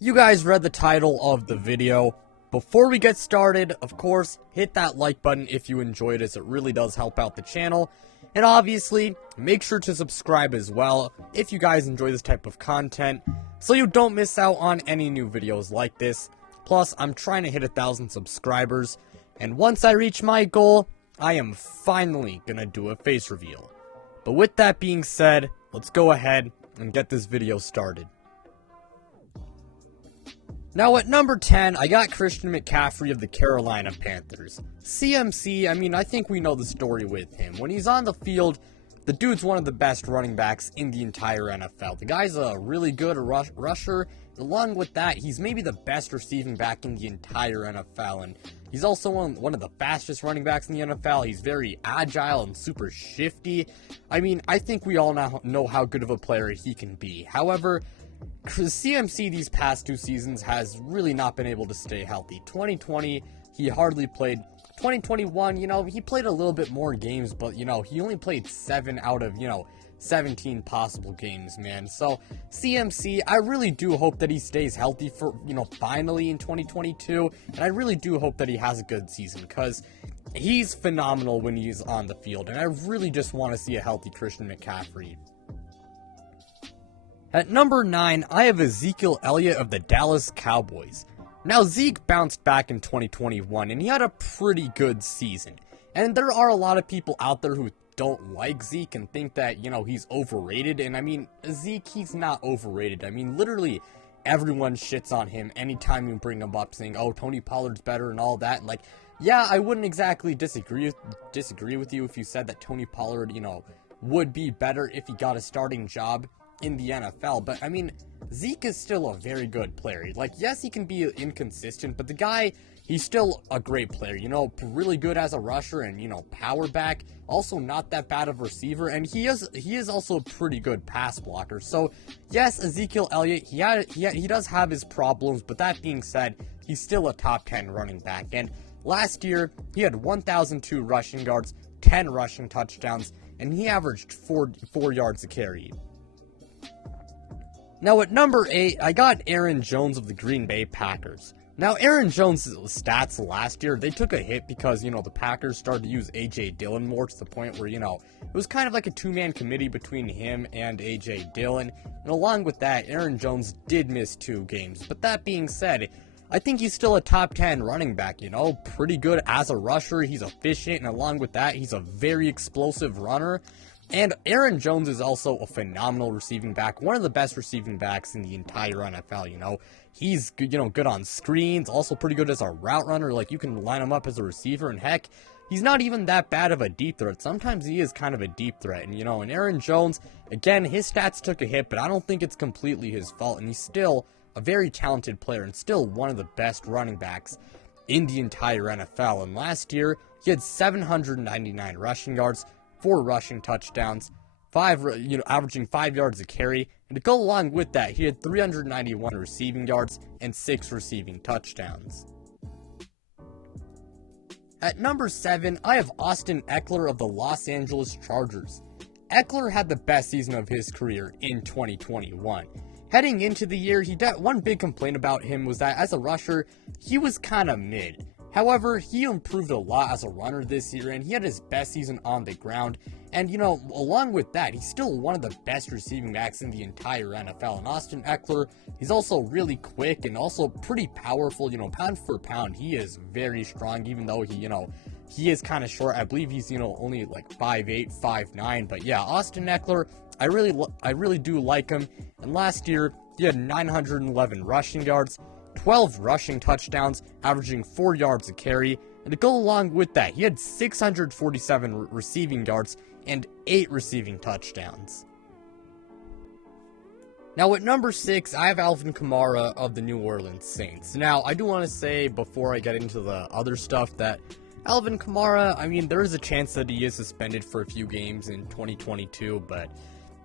You guys read the title of the video. Before we get started, of course, hit that like button if you enjoyed, as it really does help out the channel. And obviously, make sure to subscribe as well if you guys enjoy this type of content, so you don't miss out on any new videos like this. Plus, I'm trying to hit 1,000 subscribers, and once I reach my goal, I am finally gonna do a face reveal. But with that being said, let's go ahead and get this video started. Now at number 10, I got Christian McCaffrey of the Carolina Panthers. CMC, I think we know the story with him. When he's on the field, the dude's one of the best running backs in the entire NFL. The guy's a really good rusher. Along with that, he's maybe the best receiving back in the entire NFL. And he's also one of the fastest running backs in the NFL. He's very agile and super shifty. I think we all now know how good of a player he can be. However, CMC these past two seasons has really not been able to stay healthy. 2020, he hardly played. 2021, he played a little bit more games, but, he only played 7 out of, 17 possible games, man. So, CMC, I really do hope that he stays healthy for, finally in 2022, and I really do hope that he has a good season, because he's phenomenal when he's on the field, and I really just want to see a healthy Christian McCaffrey. At number 9, I have Ezekiel Elliott of the Dallas Cowboys. Now, Zeke bounced back in 2021, and he had a pretty good season. And there are a lot of people out there who don't like Zeke and think that, he's overrated. And Zeke, he's not overrated. Literally everyone shits on him anytime you bring him up, saying, oh, Tony Pollard's better and all that. Like, yeah, I wouldn't exactly disagree with you if you said that Tony Pollard, would be better if he got a starting job in the NFL, but Zeke is still a very good player. Like, yes, he can be inconsistent, but the guy, he's still a great player, really good as a rusher and, power back, also not that bad of a receiver, and he is also a pretty good pass blocker. So, yes, Ezekiel Elliott, he does have his problems, but that being said, he's still a top 10 running back, and last year, he had 1,002 rushing yards, 10 rushing touchdowns, and he averaged 4 yards a carry. Now at number 8, I got Aaron Jones of the Green Bay Packers. Now Aaron Jones' stats last year, they took a hit because, the Packers started to use A.J. Dillon more, to the point where, it was kind of like a two-man committee between him and A.J. Dillon. And along with that, Aaron Jones did miss 2 games. But that being said, I think he's still a top 10 running back, pretty good as a rusher. He's efficient, and along with that, he's a very explosive runner. And Aaron Jones is also a phenomenal receiving back, one of the best receiving backs in the entire NFL, He's, good on screens, also pretty good as a route runner. Like, you can line him up as a receiver, and heck, he's not even that bad of a deep threat. Sometimes he is kind of a deep threat, and, and Aaron Jones, again, his stats took a hit, but I don't think it's completely his fault, and he's still a very talented player and still one of the best running backs in the entire NFL. And last year, he had 799 rushing yards, 4 rushing touchdowns, averaging 5 yards a carry, and to go along with that, he had 391 receiving yards and 6 receiving touchdowns. At number 7, I have Austin Ekeler of the Los Angeles Chargers. Ekeler had the best season of his career in 2021. Heading into the year, one big complaint about him was that as a rusher, he was kind of mid. However, he improved a lot as a runner this year, and he had his best season on the ground. And, along with that, he's still one of the best receiving backs in the entire NFL. And Austin Ekeler, he's also really quick and also pretty powerful. Pound for pound, he is very strong, even though he is kind of short. I believe he's, only like 5'8", 5'9". But yeah, Austin Ekeler, I really do like him. And last year, he had 911 rushing yards, 12 rushing touchdowns, averaging 4 yards a carry, and to go along with that, he had 647 receiving yards and 8 receiving touchdowns. Now at number 6, I have Alvin Kamara of the New Orleans Saints. Now, I do want to say, before I get into the other stuff, that Alvin Kamara, there is a chance that he is suspended for a few games in 2022, but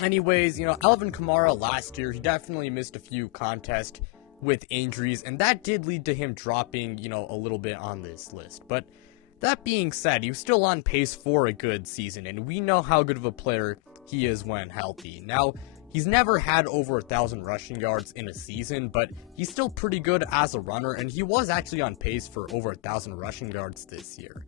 anyways, Alvin Kamara last year, he definitely missed a few contests with injuries, and that did lead to him dropping, a little bit on this list. But that being said, he was still on pace for a good season, and we know how good of a player he is when healthy. Now, He's never had over 1,000 rushing yards in a season, but he's still pretty good as a runner, and he was actually on pace for over 1,000 rushing yards this year.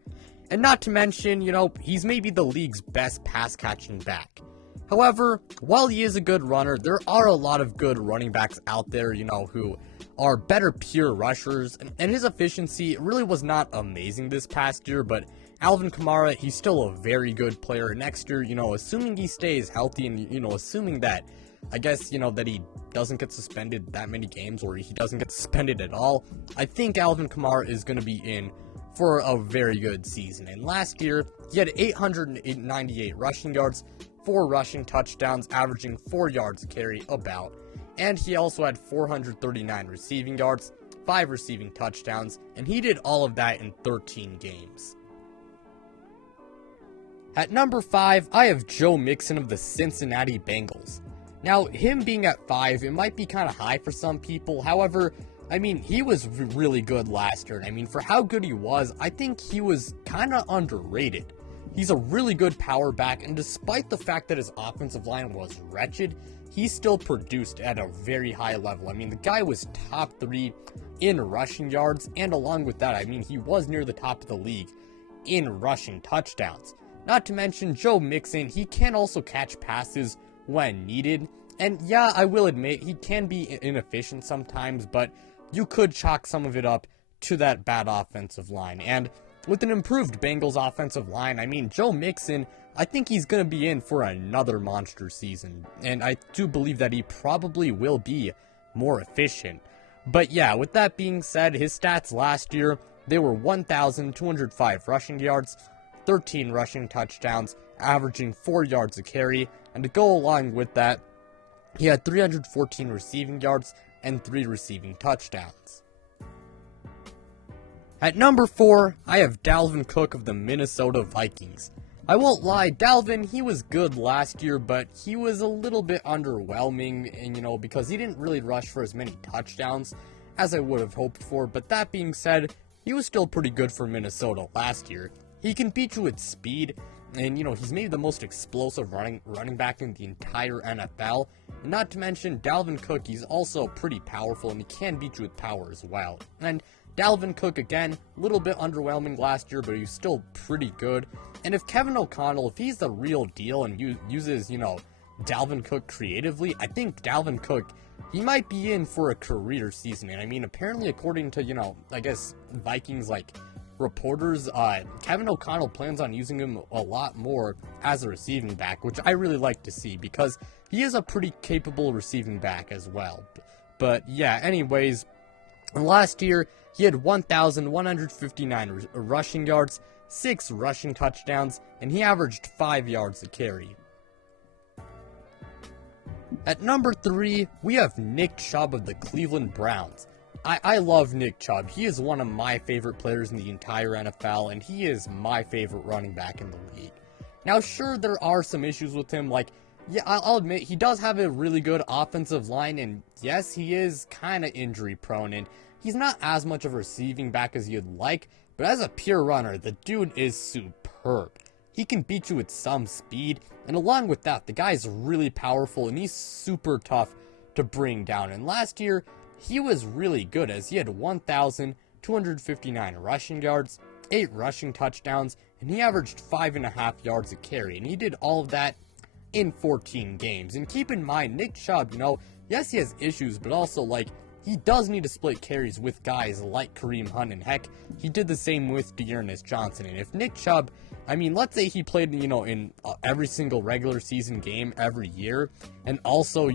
And not to mention, he's maybe the league's best pass-catching back. However, while he is a good runner, there are a lot of good running backs out there, who are better pure rushers, and his efficiency really was not amazing this past year, but Alvin Kamara, he's still a very good player. Next year, assuming he stays healthy and, assuming that, I guess, that he doesn't get suspended that many games, or he doesn't get suspended at all, I think Alvin Kamara is going to be in for a very good season. And last year, he had 898 rushing yards, 4 rushing touchdowns, averaging 4 yards a carry about. And he also had 439 receiving yards, 5 receiving touchdowns, and he did all of that in 13 games. At number 5, I have Joe Mixon of the Cincinnati Bengals. Now, him being at 5, it might be kind of high for some people. However, he was really good last year. And for how good he was, I think he was kind of underrated. He's a really good power back, and despite the fact that his offensive line was wretched, he still produced at a very high level. The guy was top 3 in rushing yards, and along with that, he was near the top of the league in rushing touchdowns. Not to mention, Joe Mixon, he can also catch passes when needed. And yeah, I will admit, he can be inefficient sometimes, but you could chalk some of it up to that bad offensive line. And with an improved Bengals offensive line, Joe Mixon, I think he's going to be in for another monster season. And I do believe that he probably will be more efficient. But yeah, with that being said, his stats last year, they were 1,205 rushing yards, 13 rushing touchdowns, averaging 4 yards a carry, and to go along with that, he had 314 receiving yards and 3 receiving touchdowns. At number 4, I have Dalvin Cook of the Minnesota Vikings. I won't lie, Dalvin, he was good last year, but he was a little bit underwhelming, and because he didn't really rush for as many touchdowns as I would have hoped for. But that being said, he was still pretty good for Minnesota last year. He can beat you with speed, and he's maybe the most explosive running back in the entire NFL. And not to mention, Dalvin Cook, he's also pretty powerful, and he can beat you with power as well. And Dalvin Cook, again, a little bit underwhelming last year, but he's still pretty good. And if Kevin O'Connell, if he's the real deal and uses, Dalvin Cook creatively, I think Dalvin Cook, he might be in for a career season. And apparently, according to, I guess, Vikings, reporters, Kevin O'Connell plans on using him a lot more as a receiving back, which I really like to see because he is a pretty capable receiving back as well. But yeah, anyways, last year he had 1,159 rushing yards, 6 rushing touchdowns, and he averaged 5 yards a carry. At number 3, we have Nick Chubb of the Cleveland Browns. I love Nick Chubb. He is one of my favorite players in the entire NFL, and he is my favorite running back in the league. Now, sure, there are some issues with him. Yeah, I'll admit, he does have a really good offensive line, and yes, he is kind of injury prone, and he's not as much of a receiving back as you'd like, but as a pure runner, the dude is superb. He can beat you with some speed, and along with that, the guy is really powerful, and he's super tough to bring down. And last year, he was really good as he had 1,259 rushing yards, 8 rushing touchdowns, and he averaged 5.5 yards a carry. And he did all of that in 14 games. And keep in mind, Nick Chubb, yes, he has issues, but also, he does need to split carries with guys like Kareem Hunt. And heck, he did the same with Dearness Johnson. And if Nick Chubb, let's say he played, in every single regular season game every year, and also,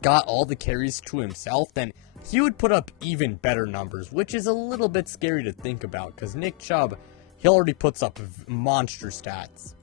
got all the carries to himself, then he would put up even better numbers, which is a little bit scary to think about, because Nick Chubb, he already puts up monster stats.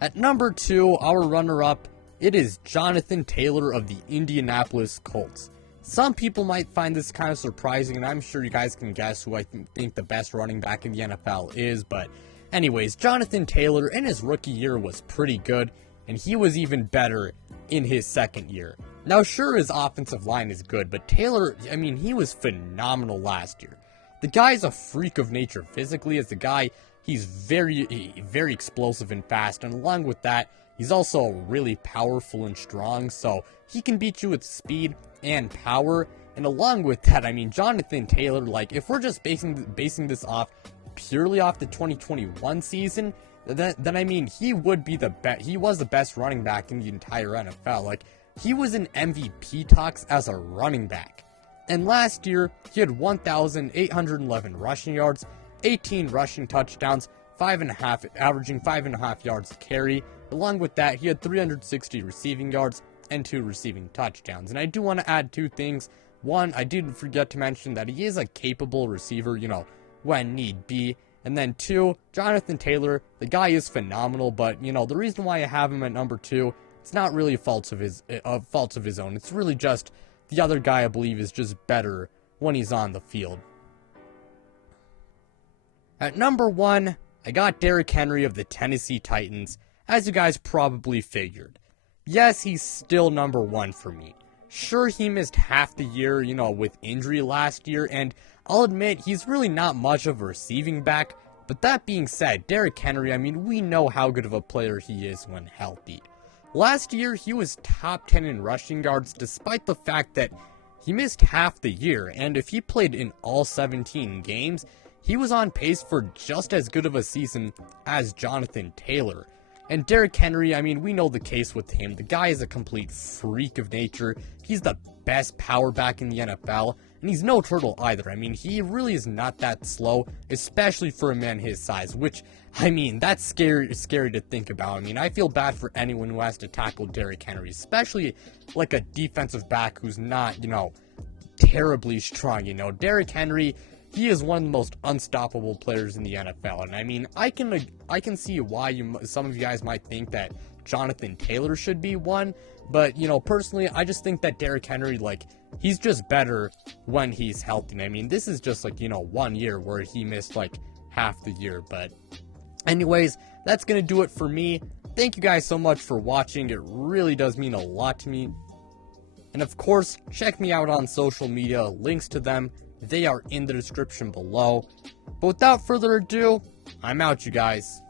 At number 2, our runner-up, it is Jonathan Taylor of the Indianapolis Colts. Some people might find this kind of surprising, and I'm sure you guys can guess who I think the best running back in the NFL is, but anyways, Jonathan Taylor in his rookie year was pretty good, and he was even better in his second year. Now, sure, his offensive line is good, but Taylor, he was phenomenal last year. The guy's a freak of nature physically. As a guy, he's very explosive and fast, and along with that, He's also really powerful and strong, so he can beat you with speed and power. And along with that, I mean, Jonathan Taylor, like, if we're just basing this off purely off the 2021 season, then I mean, he would be he was the best running back in the entire NFL. Like, he was in MVP talks as a running back. And last year, he had 1,811 rushing yards, 18 rushing touchdowns, averaging 5.5 yards a carry. Along with that, he had 360 receiving yards and 2 receiving touchdowns. And I do want to add 2 things. One, I did forget to mention that he is a capable receiver, you know, when need be. And then 2, Jonathan Taylor, the guy is phenomenal, but, you know, the reason why I have him at number 2, it's not really faults of his own. It's really just the other guy, I believe, is just better when he's on the field. At number 1, I got Derrick Henry of the Tennessee Titans, as you guys probably figured. Yes, he's still number 1 for me. Sure, he missed half the year, you know, with injury last year, and I'll admit he's really not much of a receiving back, but that being said, Derrick Henry, I mean, we know how good of a player he is when healthy. Last year, he was top 10 in rushing yards despite the fact that he missed half the year, and if he played in all 17 games, he was on pace for just as good of a season as Jonathan Taylor. And Derrick Henry, I mean, we know the case with him. The guy is a complete freak of nature. He's the best power back in the NFL, and he's no turtle either. I mean, he really is not that slow, especially for a man his size, which, I mean, that's scary to think about. I mean, I feel bad for anyone who has to tackle Derrick Henry, especially like a defensive back who's not, you know, terribly strong. You know, Derrick Henry, he is one of the most unstoppable players in the NFL, and I mean, I can see why some of you guys might think that Jonathan Taylor should be one, but, you know, personally, I just think that Derrick Henry, like, he's just better when he's healthy. I mean, this is just, like, you know, 1 year where he missed, like, half the year, but anyways, that's gonna do it for me. Thank you guys so much for watching. It really does mean a lot to me. And of course, check me out on social media. Links to them, they are in the description below. But without further ado, I'm out, you guys.